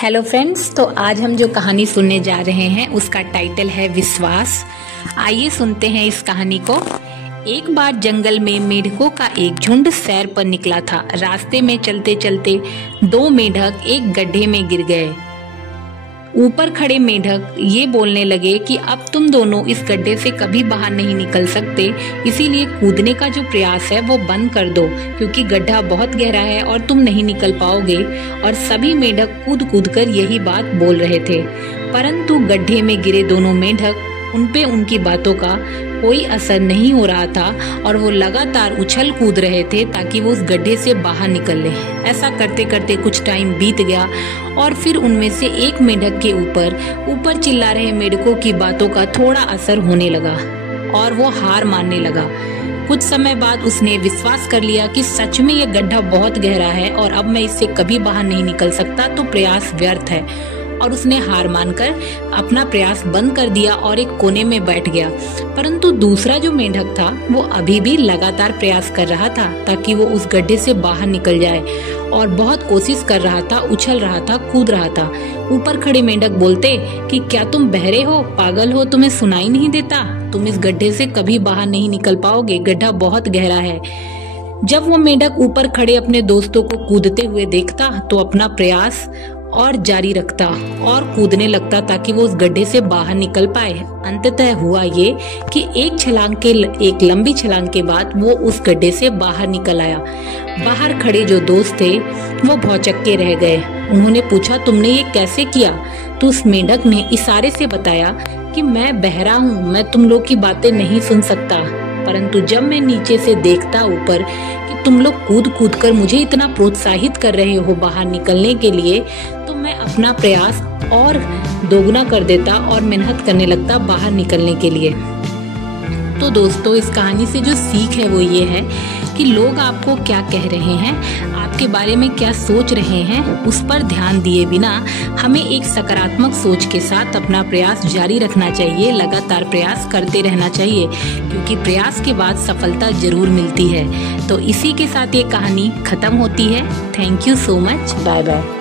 Hello friends, तो आज हम जो कहानी सुनने जा रहे हैं उसका टाइटल है विश्वास। आइए सुनते हैं इस कहानी को। एक बार जंगल में मेढकों का एक झुंड सैर पर निकला था। रास्ते में चलते चलते दो मेढक एक गड्ढे में गिर गए। ऊपर खड़े मेढक ये बोलने लगे कि अब तुम दोनों इस गड्ढे से कभी बाहर नहीं निकल सकते, इसीलिए कूदने का जो प्रयास है वो बंद कर दो, क्योंकि गड्ढा बहुत गहरा है और तुम नहीं निकल पाओगे। और सभी मेढक कूद कूद कर यही बात बोल रहे थे, परंतु गड्ढे में गिरे दोनों मेढक उनपे उनकी बातों का कोई असर नहीं हो रहा था और वो लगातार उछल कूद रहे थे ताकि वो उस गड्ढे से बाहर निकल ले। ऐसा करते करते कुछ टाइम बीत गया और फिर उनमें से एक मेढक के ऊपर चिल्ला रहे मेढकों की बातों का थोड़ा असर होने लगा और वो हार मानने लगा। कुछ समय बाद उसने विश्वास कर लिया कि सच में ये गड्ढा बहुत गहरा है और अब मैं इससे कभी बाहर नहीं निकल सकता, तो प्रयास व्यर्थ है। और उसने हार मानकर अपना प्रयास बंद कर दिया और एक कोने में बैठ गया। परंतु दूसरा जो मेढक था वो अभी भी लगातार प्रयास कर रहा था ताकि वो उस गड्ढे से बाहर निकल जाए और बहुत कोशिश कर रहा था, उछल रहा था, कूद रहा था। ऊपर खड़े मेढक बोलते कि क्या तुम बहरे हो, पागल हो, तुम्हें सुनाई नहीं देता? तुम इस गड्ढे से कभी बाहर नहीं निकल पाओगे, गड्ढा बहुत गहरा है। जब वो मेढक ऊपर खड़े अपने दोस्तों को कूदते हुए देखता तो अपना प्रयास और जारी रखता और कूदने लगता ताकि वो उस गड्ढे से बाहर निकल पाए। अंततः हुआ ये कि एक लंबी छलांग के बाद वो उस गड्ढे से बाहर निकल आया। बाहर खड़े जो दोस्त थे वो भौचक्के रह गए। उन्होंने पूछा, तुमने ये कैसे किया? तो उस मेढक ने इशारे से बताया कि मैं बहरा हूँ, मैं तुम लोग की बातें नहीं सुन सकता, परंतु जब मैं नीचे से देखता ऊपर कि तुम लोग कूद कूद कर मुझे इतना प्रोत्साहित कर रहे हो बाहर निकलने के लिए, तो मैं अपना प्रयास और दोगुना कर देता और मेहनत करने लगता बाहर निकलने के लिए। तो दोस्तों, इस कहानी से जो सीख है वो ये है कि लोग आपको क्या कह रहे हैं, आपके बारे में क्या सोच रहे हैं, उस पर ध्यान दिए बिना हमें एक सकारात्मक सोच के साथ अपना प्रयास जारी रखना चाहिए। लगातार प्रयास करते रहना चाहिए, क्योंकि प्रयास के बाद सफलता जरूर मिलती है। तो इसी के साथ ये कहानी खत्म होती है। Thank you so much. Bye bye.